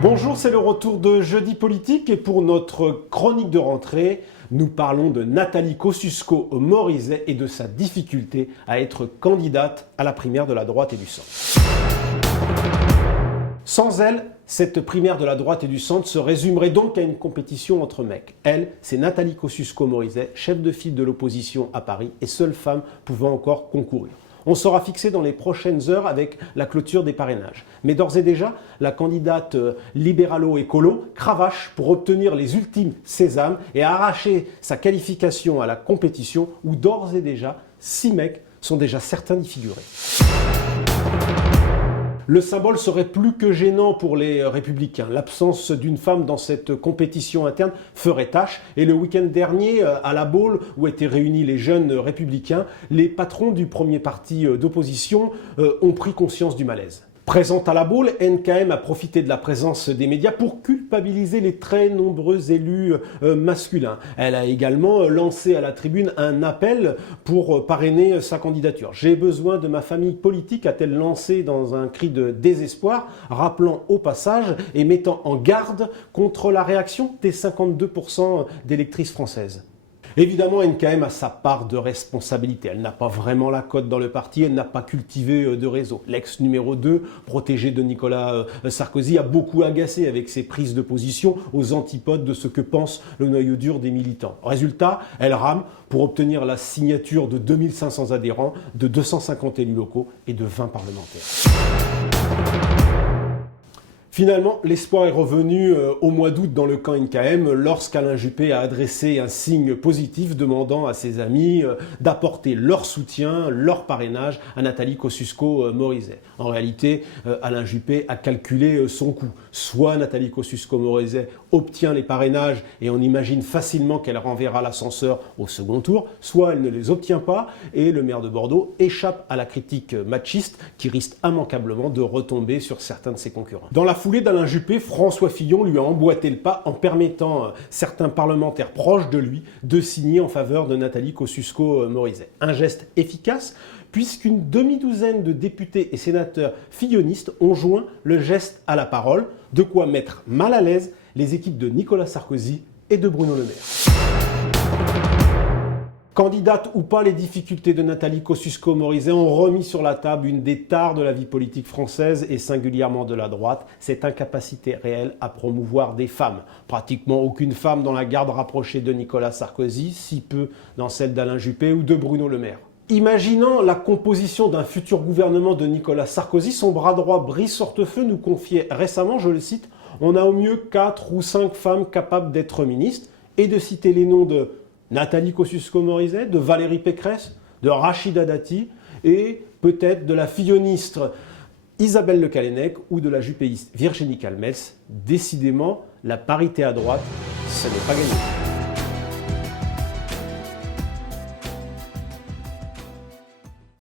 Bonjour, c'est le retour de Jeudi Politique et pour notre chronique de rentrée, nous parlons de Nathalie Kosciusko-Morizet et de sa difficulté à être candidate à la primaire de la droite et du centre. Sans elle, cette primaire de la droite et du centre se résumerait donc à une compétition entre mecs. Elle, c'est Nathalie Kosciusko-Morizet, chef de file de l'opposition à Paris et seule femme pouvant encore concourir. On sera fixé dans les prochaines heures avec la clôture des parrainages. Mais d'ores et déjà, la candidate libéralo-écolo cravache pour obtenir les ultimes sésames et arracher sa qualification à la compétition où d'ores et déjà, 6 mecs sont déjà certains d'y figurer. Le symbole serait plus que gênant pour les Républicains. L'absence d'une femme dans cette compétition interne ferait tâche. Et le week-end dernier, à la Baule, où étaient réunis les jeunes Républicains, les patrons du premier parti d'opposition ont pris conscience du malaise. Présente à la Baule, NKM a profité de la présence des médias pour culpabiliser les très nombreux élus masculins. Elle a également lancé à la tribune un appel pour parrainer sa candidature. « J'ai besoin de ma famille politique », a-t-elle lancé dans un cri de désespoir, rappelant au passage et mettant en garde contre la réaction des 52% d'électrices françaises. Évidemment, NKM a sa part de responsabilité. Elle n'a pas vraiment la cote dans le parti, elle n'a pas cultivé de réseau. L'ex numéro 2, protégé de Nicolas Sarkozy, a beaucoup agacé avec ses prises de position aux antipodes de ce que pense le noyau dur des militants. Résultat, elle rame pour obtenir la signature de 2500 adhérents, de 250 élus locaux et de 20 parlementaires. Finalement, l'espoir est revenu au mois d'août dans le camp NKM lorsqu'Alain Juppé a adressé un signe positif demandant à ses amis d'apporter leur soutien, leur parrainage à Nathalie Kosciusko-Morizet. En réalité, Alain Juppé a calculé son coût. Soit Nathalie Kosciusko-Morizet obtient les parrainages et on imagine facilement qu'elle renverra l'ascenseur au second tour, soit elle ne les obtient pas et le maire de Bordeaux échappe à la critique machiste qui risque immanquablement de retomber sur certains de ses concurrents. Dans la foulée d'Alain Juppé, François Fillon lui a emboîté le pas en permettant certains parlementaires proches de lui de signer en faveur de Nathalie Kosciusko-Morizet. Un geste efficace puisqu'une demi-douzaine de députés et sénateurs fillonistes ont joint le geste à la parole, de quoi mettre mal à l'aise les équipes de Nicolas Sarkozy et de Bruno Le Maire. Candidate ou pas, les difficultés de Nathalie Kosciusko-Morizet ont remis sur la table une des tares de la vie politique française et singulièrement de la droite, cette incapacité réelle à promouvoir des femmes. Pratiquement aucune femme dans la garde rapprochée de Nicolas Sarkozy, si peu dans celle d'Alain Juppé ou de Bruno Le Maire. Imaginant la composition d'un futur gouvernement de Nicolas Sarkozy, son bras droit Brice Hortefeux nous confiait récemment, je le cite, « On a au mieux 4 ou 5 femmes capables d'être ministres » et de citer les noms de Nathalie Kosciusko-Morizet, de Valérie Pécresse, de Rachida Dati et peut-être de la filloniste Isabelle Le Callennec ou de la juppéiste Virginie Calmels. Décidément, la parité à droite, ce n'est pas gagné.